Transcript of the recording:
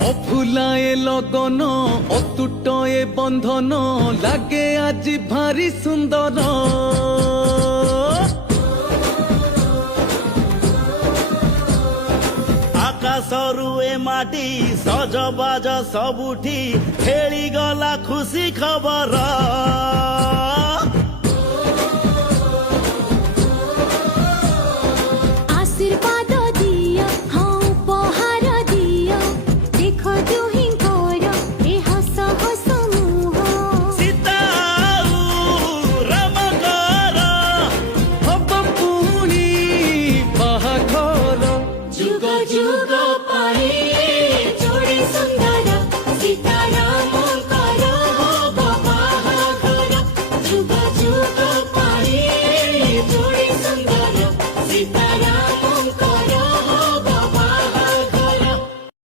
অফুলায়ে লগন অতুটয়ে বন্ধন লাগে আজি ভারি সুন্দর। আকাশরু এ মাটি সজবাজ ସବୁଠି ଖେଳିଗଲା ଖୁସି ଖବର।